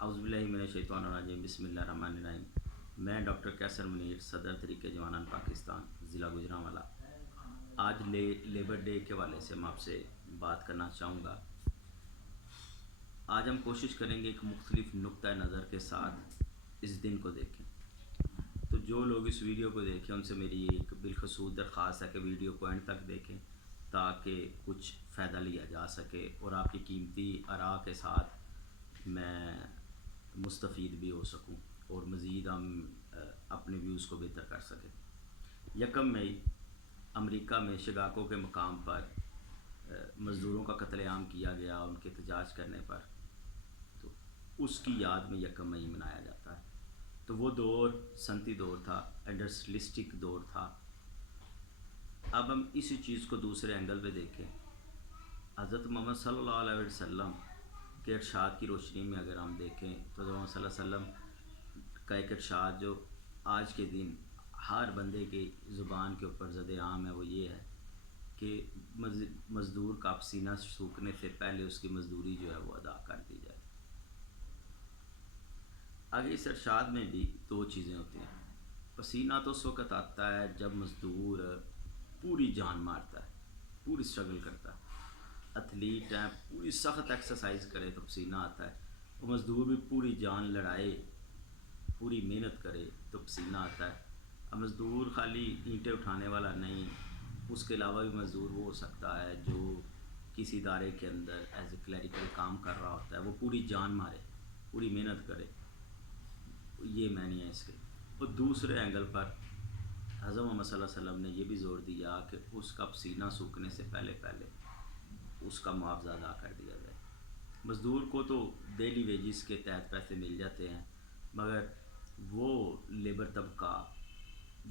اعوذ باللہ من الشیطان الرجیم، بسم اللہ الرحمن الرحیم۔ میں ڈاکٹر کیسر منیر، صدر تحریک جوانان پاکستان، ضلع گوجرانوالا، آج لیبر ڈے کے حوالے سے میں آپ سے بات کرنا چاہوں گا۔ آج ہم کوشش کریں گے ایک مختلف نقطہ نظر کے ساتھ اس دن کو دیکھیں۔ تو جو لوگ اس ویڈیو کو دیکھیں ان سے میری ایک بالخصوص درخواست ہے کہ ویڈیو کو اینڈ تک دیکھیں تاکہ کچھ فائدہ لیا جا سکے اور آپ کی قیمتی آراء کے ساتھ میں مستفید بھی ہو سکوں اور مزید ہم اپنے ویوز کو بہتر کر سکیں۔ 1 مئی امریکہ میں شکاگو کے مقام پر مزدوروں کا قتل عام کیا گیا ان کے احتجاج کرنے پر، تو اس کی یاد میں 1 مئی منایا جاتا ہے۔ تو وہ دور صنعتی دور تھا، انڈسٹریلسٹک دور تھا۔ اب ہم اسی چیز کو دوسرے اینگل پہ دیکھیں۔ حضرت محمد صلی اللہ علیہ وسلم کے ارشاد کی روشنی میں اگر ہم دیکھیں تو حضرت محمد صلی اللہ علیہ وسلم کا ایک ارشاد جو آج کے دن ہر بندے کی زبان کے اوپر زد عام ہے، وہ یہ ہے کہ مزدور کا پسینہ سوکھنے سے پہلے اس کی مزدوری جو ہے وہ ادا کر دی جائے۔ آگے اس ارشاد میں بھی 2 چیزیں ہوتی ہیں۔ پسینہ تو اس وقت آتا ہے جب مزدور پوری جان مارتا ہے، پوری اسٹرگل کرتا ہے۔ ایتھلیٹ ہیں، پوری سخت ایکسرسائز کرے تو پسینہ آتا ہے۔ وہ مزدور بھی پوری جان لڑائے، پوری محنت کرے تو پسینہ آتا ہے۔ اب مزدور خالی اینٹیں اٹھانے والا نہیں، اس کے علاوہ بھی مزدور وہ ہو سکتا ہے جو کسی ادارے کے اندر ایز اے کلیریکل کام کر رہا ہوتا ہے، وہ پوری جان مارے، پوری محنت کرے۔ یہ معنی ہے اس کے۔ اور دوسرے اینگل پر حضرت محمد صلی اللہ علیہ وسلم نے یہ بھی زور دیا کہ اس کا پسینہ سوکھنے سے پہلے اس کا معاوضہ ادا کر دیا جائے۔ مزدور کو تو ڈیلی ویجز کے تحت پیسے مل جاتے ہیں، مگر وہ لیبر طبقہ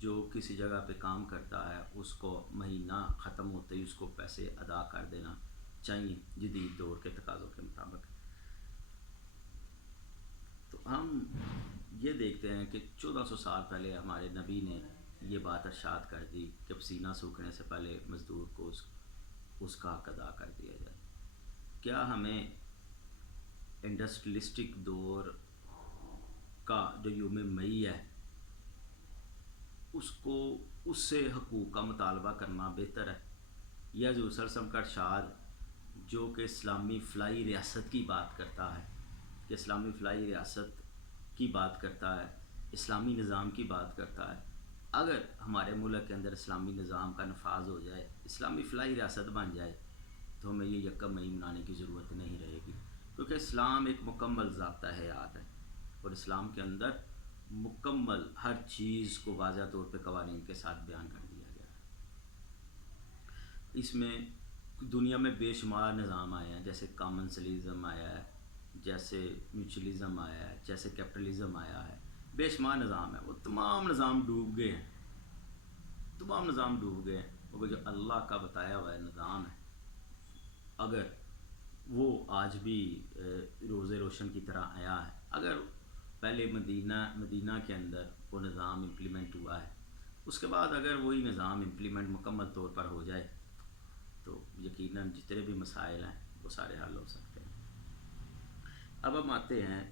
جو کسی جگہ پہ کام کرتا ہے اس کو مہینہ ختم ہوتے ہی اس کو پیسے ادا کر دینا چاہیے جدید دور کے تقاضوں کے مطابق۔ تو ہم یہ دیکھتے ہیں کہ 1400 سال پہلے ہمارے نبی نے یہ بات ارشاد کر دی کہ پسینہ سوکھنے سے پہلے مزدور کو اس کا حق ادا کر دیا جائے۔ کیا ہمیں انڈسٹریلسٹک دور کا جو یوم مئی ہے اس سے حقوق کا مطالبہ کرنا بہتر ہے، یا حضور صلی اللہ علیہ وسلم کا ارشاد جو کہ اسلامی فلاحی ریاست کی بات کرتا ہے، کہ اسلامی فلاحی ریاست کی بات کرتا ہے، اسلامی نظام کی بات کرتا ہے؟ اگر ہمارے ملک کے اندر اسلامی نظام کا نفاذ ہو جائے، اسلامی فلاحی ریاست بن جائے، تو ہمیں یہ 1 مئی منانے کی ضرورت نہیں رہے گی، کیونکہ اسلام ایک مکمل ضابطہ حیات ہے اور اسلام کے اندر مکمل ہر چیز کو واضح طور پہ قوانین کے ساتھ بیان کر دیا گیا ہے۔ اس میں دنیا میں بے شمار نظام آئے ہیں، جیسے کامنسلزم آیا ہے، جیسے میوچلزم آیا ہے، جیسے کیپٹلزم آیا ہے، بے شمار نظام ہے۔ وہ تمام نظام ڈوب گئے ہیں، تمام نظام ڈوب گئے ہیں، وہ جو اللہ کا بتایا ہوا ہے نظام ہے، اگر وہ آج بھی روز روشن کی طرح آیا ہے، اگر پہلے مدینہ کے اندر وہ نظام امپلیمنٹ ہوا ہے، اس کے بعد اگر وہی نظام امپلیمنٹ مکمل طور پر ہو جائے تو یقیناً جتنے بھی مسائل ہیں وہ سارے حل ہو سکتے ہیں۔ اب ہم آتے ہیں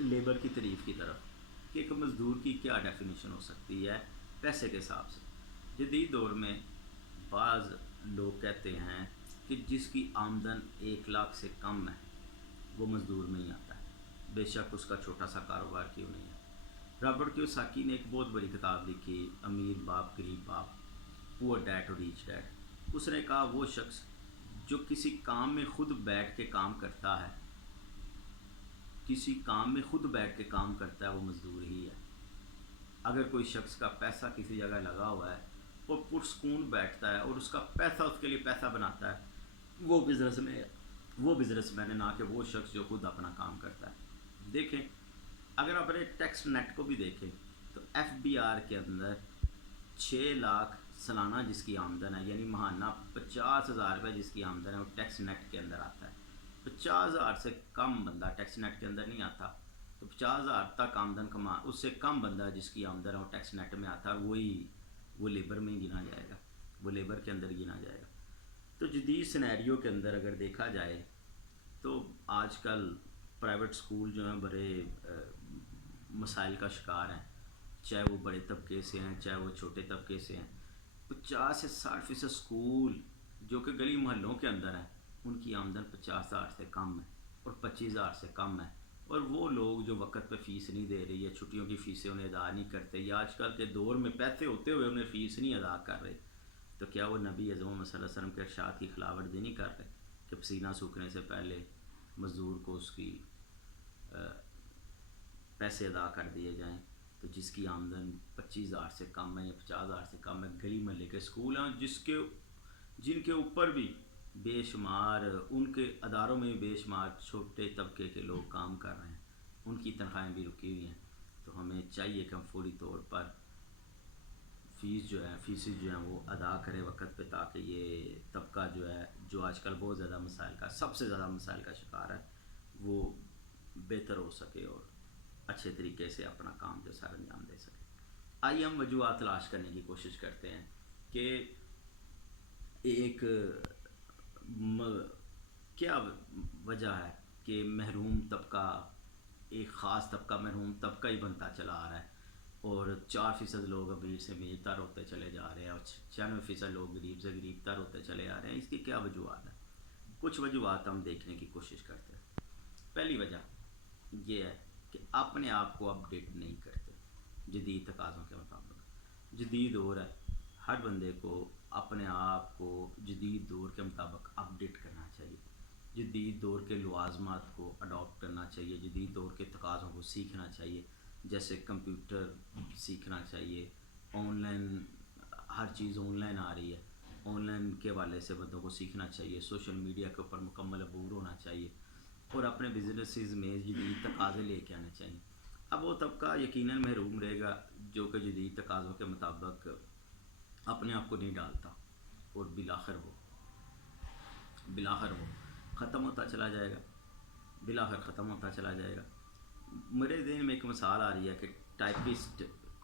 لیبر کی تعریف کی طرف کہ ایک مزدور کی کیا ڈیفینیشن ہو سکتی ہے پیسے کے حساب سے۔ جدید دور میں بعض لوگ کہتے ہیں کہ جس کی آمدن 1 لاکھ سے کم ہے وہ مزدور میں ہی آتا ہے، بے شک اس کا چھوٹا سا کاروبار کیوں نہیں ہے۔ رابرٹ کیوساکی نے ایک بہت بڑی کتاب لکھی، امیر باپ غریب باپ، پور ڈیڈ اور ریچ ڈیڈ۔ اس نے کہا وہ شخص جو کسی کام میں خود بیٹھ کے کام کرتا ہے، کسی کام میں خود بیٹھ کے کام کرتا ہے، وہ مزدور ہی ہے۔ اگر کوئی شخص کا پیسہ کسی جگہ لگا ہوا ہے اور پرسکون بیٹھتا ہے اور اس کا پیسہ اس کے لیے پیسہ بناتا ہے، وہ بزنس مین ہے، نہ کہ وہ شخص جو خود اپنا کام کرتا ہے۔ دیکھیں اگر آپ نے ٹیکس نیٹ کو بھی دیکھیں تو FBR کے اندر 6 لاکھ سالانہ جس کی آمدن ہے، یعنی ماہانہ 50,000 روپے جس کی آمدن ہے، وہ ٹیکس نیٹ کے اندر آتا ہے۔ 50,000 سے کم بندہ ٹیکس نیٹ کے اندر نہیں آتا، تو 50,000 تک آمدن اس سے کم بندہ جس کی آمدن ہے وہ ٹیکس نیٹ میں آتا ہے، وہ لیبر میں ہی گنا جائے گا، وہ لیبر کے اندر گنا جائے گا۔ تو جدید سینیریو کے اندر اگر دیکھا جائے تو آج آج کل پرائیویٹ سکول جو ہیں بڑے مسائل کا شکار ہیں، چاہے وہ بڑے طبقے سے ہیں چاہے وہ چھوٹے طبقے سے ہیں۔ 50 سے 60% سکول جو کہ گلی محلوں کے اندر ہیں، ان کی آمدن 50,000 سے کم ہے اور 25,000 سے کم ہے، اور وہ لوگ جو وقت پہ فیس نہیں دے رہے یا چھٹیوں کی فیسیں انہیں ادا نہیں کرتے، یا آج کل کے دور میں پیسے ہوتے ہوئے انہیں فیس نہیں ادا کر رہے، تو کیا وہ نبی اعظم صلی اللہ علیہ وسلم کے ارشاد کی خلاف ورزی نہیں کر رہے کہ پسینہ سوکھنے سے پہلے مزدور کو اس کی پیسے ادا کر دیے جائیں؟ تو جس کی آمدن 25,000 سے کم ہے یا 50,000 سے کم ہے، گلی محلے کے اسکول ہیں جن کے اوپر بھی بے شمار، ان کے اداروں میں بھی بے شمار چھوٹے طبقے کے لوگ کام کر رہے ہیں، ان کی تنخواہیں بھی رکی ہوئی ہیں۔ تو ہمیں چاہیے کہ ہم فوری طور پر فیسیں جو ہیں وہ ادا کریں وقت پہ، تاکہ یہ طبقہ جو ہے جو آج کل بہت زیادہ مسائل کا، سب سے زیادہ مسائل کا شکار ہے، وہ بہتر ہو سکے اور اچھے طریقے سے اپنا کام جو سر انجام دے سکے۔ آئیے ہم وجوہات تلاش کرنے کی کوشش کرتے ہیں کہ ایک کیا وجہ ہے کہ محروم طبقہ، ایک خاص طبقہ محروم طبقہ ہی بنتا چلا آ رہا ہے، اور 4% لوگ امیر سے امیر تر ہوتے چلے جا رہے ہیں اور 96% لوگ غریب سے غریب تر ہوتے چلے آ رہے ہیں۔ اس کی کیا وجوہات ہیں؟ کچھ وجوہات ہم دیکھنے کی کوشش کرتے ہیں۔ پہلی وجہ یہ ہے کہ اپنے آپ کو اپڈیٹ نہیں کرتے جدید تقاضوں کے مطابق۔ جدید دور ہے، ہر بندے کو اپنے آپ کو جدید دور کے مطابق اپڈیٹ کرنا چاہیے، جدید دور کے لوازمات کو اڈاپٹ کرنا چاہیے، جدید دور کے تقاضوں کو سیکھنا چاہیے، جیسے کمپیوٹر سیکھنا چاہیے، آن لائن ہر چیز آن لائن آ رہی ہے، آن لائن کے حوالے سے بندوں کو سیکھنا چاہیے، سوشل میڈیا کے اوپر مکمل عبور ہونا چاہیے، اور اپنے بزنسز میں جدید تقاضے لے کے آنے چاہیے۔ اب وہ طبقہ یقیناً محروم رہے گا جو کہ جدید تقاضوں کے مطابق اپنے آپ کو نہیں ڈالتا، اور بالآخر وہ ختم ہوتا چلا جائے گا۔ میرے ذہن میں ایک مثال آ رہی ہے کہ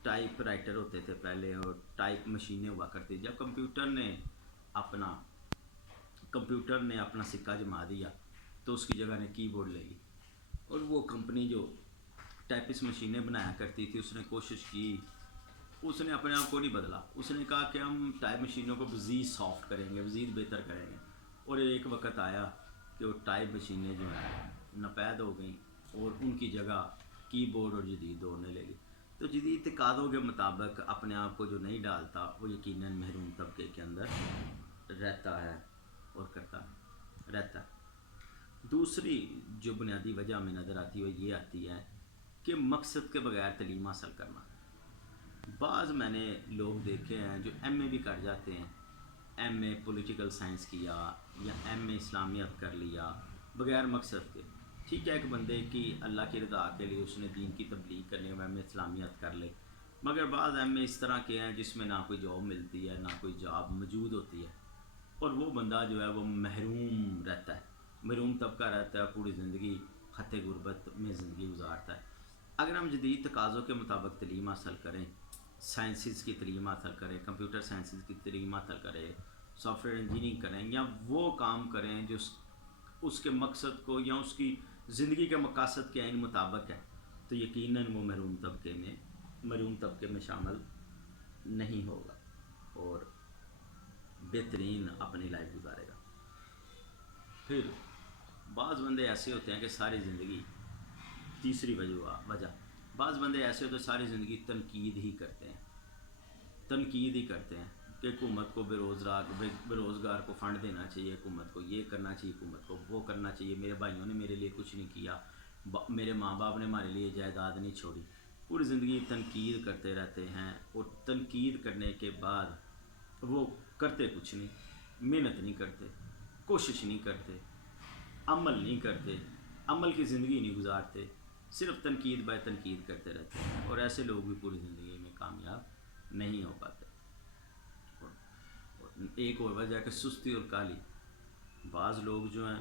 ٹائپ رائٹر ہوتے تھے پہلے، اور ٹائپ مشینیں ہوا کرتی، جب کمپیوٹر نے اپنا سکہ جما دیا تو اس کی جگہ نے کی بورڈ لے لی، اور وہ کمپنی جو ٹائپس مشینیں بنایا کرتی تھی اس نے کوشش کی، اس نے اپنے آپ کو نہیں بدلا، اس نے کہا کہ ہم ٹائپ مشینوں کو مزید سافٹ کریں گے، مزید بہتر کریں گے، اور ایک وقت آیا کہ وہ ٹائپ مشینیں جو ہیں ناپید ہو گئیں اور ان کی جگہ کی بورڈ اور جدید دور نے لے لی۔ تو جدید تقاضوں کے مطابق اپنے آپ کو جو نہیں ڈالتا وہ یقیناً محروم طبقے کے اندر رہتا ہے اور رہتا ہے۔ دوسری جو بنیادی وجہ ہمیں نظر آتی ہے وہ یہ آتی ہے کہ مقصد کے بغیر تعلیم حاصل کرنا۔ بعض میں نے لوگ دیکھے ہیں جو ایم اے بھی کر جاتے ہیں، ایم اے پولیٹیکل سائنس کیا یا ایم اے اسلامیت کر لیا بغیر مقصد کے۔ ٹھیک ہے، ایک بندے کی اللہ کی رضا کے لیے اس نے دین کی تبلیغ کرنے میں ایم اے اسلامیت کر لے، مگر بعض ایم اے اس طرح کے ہیں جس میں نہ کوئی جاب ملتی ہے نہ کوئی جاب موجود ہوتی ہے، اور وہ بندہ جو ہے وہ محروم رہتا ہے، محروم طبقہ رہتا ہے، پوری زندگی خط غربت میں زندگی گزارتا ہے۔ اگر ہم جدید تقاضوں کے مطابق تعلیم حاصل کریں، سائنسز کی تعلیم حاصل کریں، کمپیوٹر سائنسز کی تعلیم حاصل کریں، سافٹ ویئر انجینئرنگ کریں، یا وہ کام کریں جو اس کے مقصد کو یا اس کی زندگی کے مقاصد کے عین مطابق ہے، تو یقیناً وہ محروم طبقے میں شامل نہیں ہوگا اور بہترین اپنی لائف گزارے گا۔ پھر بعض بندے ایسے ہوتے ہیں کہ ساری زندگی، تیسری وجہ، بعض بندے ایسے ہوتے ہیں ساری زندگی تنقید ہی کرتے ہیں کہ حکومت کو بے روزگار کو فنڈ دینا چاہیے، حکومت کو یہ کرنا چاہیے، حکومت کو وہ کرنا چاہیے، میرے بھائیوں نے میرے لیے کچھ نہیں کیا، میرے ماں باپ نے ہمارے لیے جائیداد نہیں چھوڑی۔ پوری زندگی تنقید کرتے رہتے ہیں، اور تنقید کرنے کے بعد وہ کرتے کچھ نہیں، محنت نہیں کرتے، کوشش نہیں کرتے، عمل نہیں کرتے، عمل کی زندگی نہیں گزارتے، صرف تنقید بائے تنقید کرتے رہتے ہیں، اور ایسے لوگ بھی پوری زندگی میں کامیاب نہیں ہو پاتے۔ ایک اور وجہ ہے کہ سستی اور کالی۔ بعض لوگ جو ہیں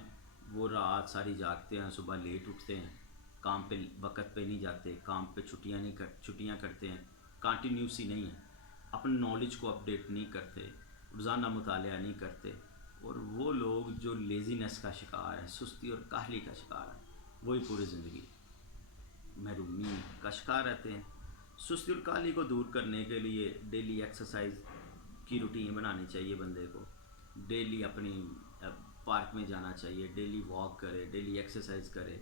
وہ رات ساری جاگتے ہیں، صبح لیٹ اٹھتے ہیں، کام پہ وقت پہ نہیں جاتے، کام پہ چھٹیاں کرتے ہیں، کنٹینیوسی نہیں ہے، اپنے نالج کو اپڈیٹ نہیں کرتے، روزانہ مطالعہ نہیں کرتے، اور وہ لوگ جو لیزینس کا شکار ہیں، سستی اور کاہلی کا شکار ہیں، وہی پوری زندگی محرومی کا شکار رہتے ہیں۔ سستی اور کاہلی کو دور کرنے کے لیے ڈیلی ایکسرسائز کی روٹین بنانی چاہیے بندے کو، ڈیلی اپنی پارک میں جانا چاہیے، ڈیلی واک کرے، ڈیلی ایکسرسائز کرے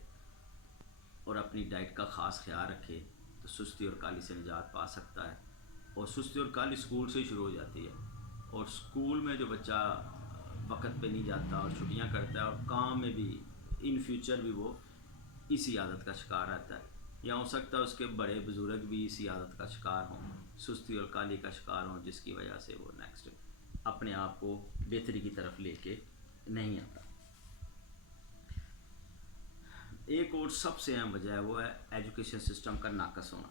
اور اپنی ڈائٹ کا خاص خیال رکھے تو سستی اور کاہلی سے نجات پا سکتا ہے۔ اور سستی اور کاہلی اسکول سے ہی شروع ہو جاتی ہے، اور اسکول میں جو بچہ وقت پہ نہیں جاتا اور چھٹیاں کرتا ہے اور کام میں بھی ان فیوچر بھی وہ اسی عادت کا شکار رہتا ہے، یا ہو سکتا ہے اس کے بڑے بزرگ بھی اسی عادت کا شکار ہوں، سستی اور کاہلی کا شکار ہوں، جس کی وجہ سے وہ نیکسٹ اپنے آپ کو بہتری کی طرف لے کے نہیں آتا۔ ایک اور سب سے اہم وجہ ہے وہ ہے ایجوکیشن سسٹم کا ناقص ہونا۔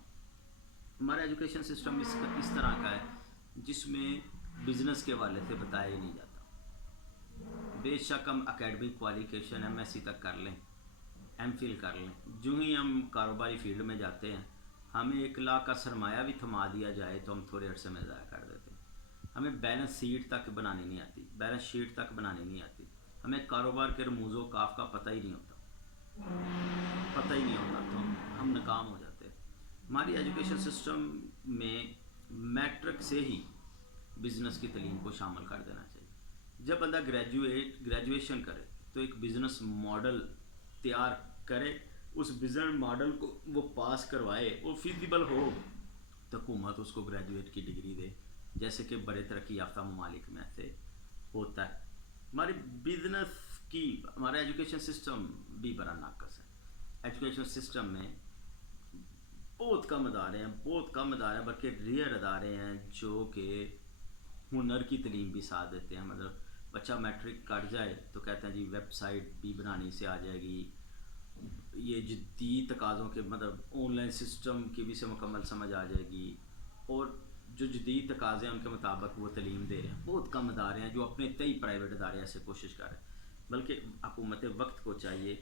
ہمارا ایجوکیشن سسٹم اس طرح کا ہے جس میں بزنس کے حوالے سے بتایا ہی نہیں جاتا۔ بے شک ہم academic qualification M S C تک کر لیں، ایم فل کر لیں، جو ہی ہم کاروباری فیلڈ میں جاتے ہیں ہمیں 1 لاکھ کا سرمایہ بھی تھما دیا جائے تو ہم تھوڑے عرصے میں ضائع کر دیتے ہیں۔ ہمیں بیلنس شیٹ تک بنانی نہیں آتی، بیلنس شیٹ تک بنانی نہیں آتی، ہمیں کاروبار کے رموز و کاف کا پتہ ہی نہیں ہوتا، پتہ ہی نہیں ہوتا تو ہم ناکام ہو جاتے ہیں۔ ہماری ایجوکیشن سسٹم میں میٹرک سے ہی بزنس کی تعلیم کو شامل کر دینا چاہیے۔ جب بندہ گریجویشن کرے تو ایک بزنس ماڈل تیار کرے، اس بزنس ماڈل کو وہ پاس کروائے اور فیزیبل ہو تو حکومت اس کو گریجویٹ کی ڈگری دے، جیسے کہ بڑے ترقی یافتہ ممالک میں سے ہوتا ہے۔ ہماری بزنس کی ہمارا ایجوکیشن سسٹم بھی بڑا ناقص ہے۔ ایجوکیشن سسٹم میں بہت کم ادارے ہیں بلکہ ریئر ادارے ہیں جو کہ ہنر کی تعلیم بھی ساتھ دیتے ہیں۔ مطلب بچہ میٹرک کٹ جائے تو کہتے ہیں جی ویب سائٹ بھی بنانی سے آ جائے گی، یہ جدید تقاضوں کے مطلب آن لائن سسٹم کی بھی سے مکمل سمجھ آ جائے گی، اور جو جدید تقاضے ہیں ان کے مطابق وہ تعلیم دے رہے ہیں۔ بہت کم ادارے ہیں جو اپنے کئی پرائیویٹ ادارے ایسے کوشش کر رہے ہیں، بلکہ حکومت وقت کو چاہیے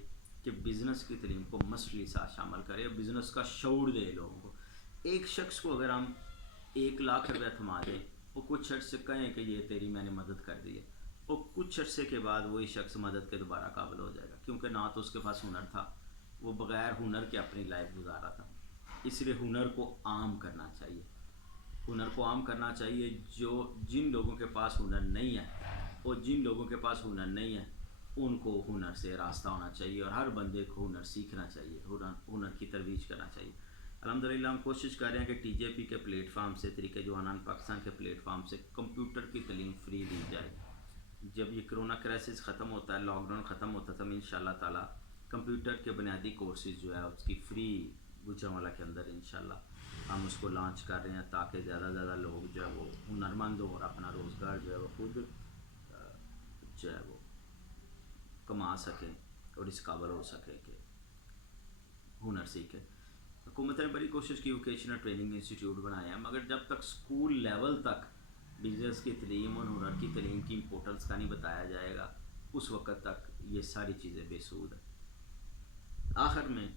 کہ بزنس کی تعلیم کو مسئلے ساتھ شامل کرے، بزنس کا شعور دے لوگوں کو۔ ایک شخص کو اگر ہم 1 لاکھ روپیہ تھما دیں، وہ کچھ عرصے کہیں کہ یہ تیری میں نے مدد کر دی ہے، اور کچھ عرصے کے بعد وہی شخص مدد کے دوبارہ قابل ہو جائے گا، کیونکہ نہ تو اس کے پاس ہنر تھا، وہ بغیر ہنر کے اپنی لائف گزارا تھا۔ اس لیے ہنر کو عام کرنا چاہیے، ہنر کو عام کرنا چاہیے۔ جن لوگوں کے پاس ہنر نہیں ہے اور جن لوگوں کے پاس ہنر نہیں ہے ان کو ہنر سے راستہ ہونا چاہیے، اور ہر بندے کو ہنر سیکھنا چاہیے، ہنر کی ترویج کرنا چاہیے۔ الحمدللہ ہم کوشش کر رہے ہیں کہ ٹی جے پی کے پلیٹ فارم سے، طریقہ جوانان پاکستان کے پلیٹ فارم سے کمپیوٹر کی تعلیم فری دی جائے۔ جب یہ کرونا کرائسس ختم ہوتا ہے، لاک ڈاؤن ختم ہوتا ہے، تو ہم انشاءاللہ تعالیٰ کمپیوٹر کے بنیادی کورسز جو ہے اس کی فری گوجرانوالہ کے اندر انشاءاللہ ہم اس کو لانچ کر رہے ہیں، تاکہ زیادہ سے زیادہ لوگ جو ہے وہ ہنرمند ہو اور اپنا روزگار جو ہے وہ خود جو ہے وہ کما سکیں اور اس قابل ہو سکے کہ ہنر سیکھے۔ حکومت نے بڑی کوشش کی، ووکیشنل ٹریننگ انسٹیٹیوٹ بنائے ہیں، مگر جب تک اسکول لیول تک بزنس کی تعلیم اور ہنر کی تعلیم کی امپورٹنس کا نہیں بتایا جائے گا، اس وقت تک یہ ساری چیزیں بے سود ہیں۔ آخر میں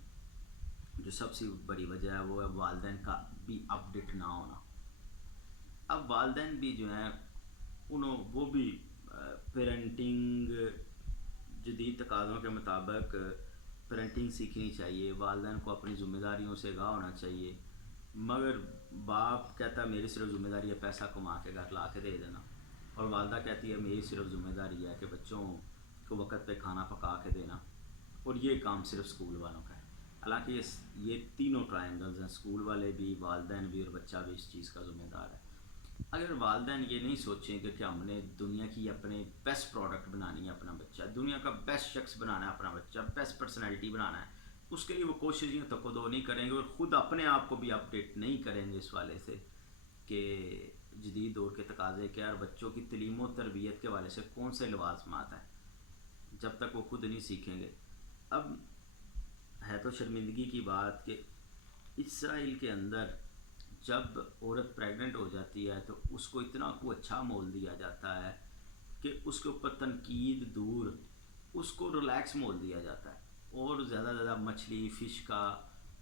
جو سب سے بڑی وجہ ہے وہ ہے والدین کا بھی اپڈیٹ نہ ہونا۔ اب والدین بھی جو ہیں وہ بھی پیرنٹنگ جدید تقاضوں کے مطابق پیرنٹنگ سیکھنی چاہیے، والدین کو اپنی ذمہ داریوں سے آگاہ ہونا چاہیے، مگر باپ کہتا ہے میری صرف ذمہ داری ہے پیسہ کما کے گھر لا کے دے دینا، اور والدہ کہتی ہے میری صرف ذمہ داری ہے کہ بچوں کو وقت پہ کھانا پکا کے دینا، اور یہ کام صرف اسکول والوں کا ہے۔ حالانکہ یہ تینوں ٹرائنگلز ہیں، اسکول والے بھی، والدین بھی، اور بچہ بھی اس چیز کا ذمہ دار ہے۔ اگر والدین یہ نہیں سوچیں کہ ہم نے دنیا کی اپنے بیسٹ پروڈکٹ بنانی ہے اپنا بچہ، دنیا کا بیسٹ شخص بنانا ہے اپنا بچہ، بیسٹ پرسنالٹی بنانا ہے، اس کے لیے وہ کوششیں تکو نہیں کریں گے، اور خود اپنے آپ کو بھی اپڈیٹ نہیں کریں گے اس والے سے کہ جدید دور کے تقاضے کیا، اور بچوں کی تعلیم و تربیت کے حوالے سے کون سے لوازمات ہیں، جب تک وہ خود نہیں سیکھیں گے۔ اب ہے تو شرمندگی کی بات کہ اسرائیل کے اندر جب عورت پریگننٹ ہو جاتی ہے تو اس کو اتنا اچھا مول دیا جاتا ہے کہ اس کے اوپر تنقید دور، اس کو ریلیکس مول دیا جاتا ہے، اور زیادہ سے زیادہ مچھلی فش کا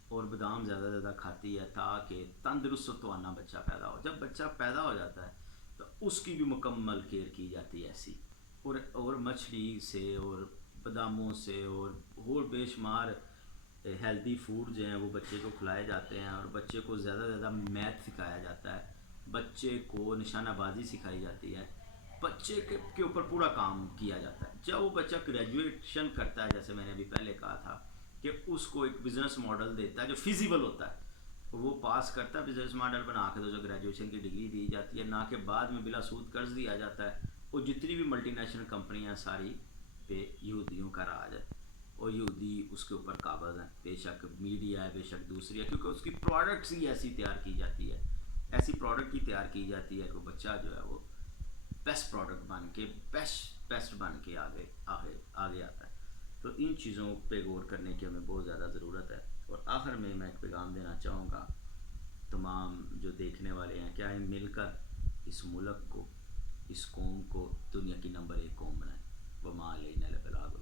اور بادام زیادہ سے زیادہ کھاتی ہے تاکہ تندرست و توانا بچہ پیدا ہو۔ جب بچہ پیدا ہو جاتا ہے تو اس کی بھی مکمل کیئر کی جاتی ہے ایسی، اور مچھلی سے اور باداموں سے اور بے شمار ہیلدی فوڈ جو ہیں وہ بچے کو کھلائے جاتے ہیں، اور بچے کو زیادہ سے زیادہ میتھ سکھایا جاتا ہے، بچے کو نشانہ بازی سکھائی جاتی ہے، بچے کے اوپر پورا کام کیا جاتا ہے۔ جب وہ بچہ گریجویشن کرتا ہے، جیسے میں نے ابھی پہلے کہا تھا کہ اس کو ایک بزنس ماڈل دیتا ہے جو فیزیبل ہوتا ہے، وہ پاس کرتا ہے بزنس ماڈل بنا کے، تو جو گریجویشن کی ڈگری دی جاتی ہے، نہ کہ بعد میں بلا سود قرض دیا جاتا ہے۔ وہ جتنی بھی ملٹی نیشنل کمپنیاں ساری پہ یہودیوں کا راج ہے، اور یہودی اس کے اوپر قابض ہیں، بے شک میڈیا ہے، بے شک دوسری ہے، کیونکہ اس کی پروڈکٹس ہی ایسی تیار کی جاتی ہے، ایسی پروڈکٹ ہی تیار کی جاتی ہے کہ وہ بچہ جو ہے وہ بیسٹ پروڈکٹ بن کے بیسٹ بن کے آگے آتا ہے۔ تو ان چیزوں پہ غور کرنے کی ہمیں بہت زیادہ ضرورت ہے۔ اور آخر میں ایک پیغام دینا چاہوں گا تمام جو دیکھنے والے ہیں، کیا ہم مل کر اس ملک کو، اس قوم کو دنیا کی نمبر 1 قوم بنائیں۔ وما علینا الا البلاغ۔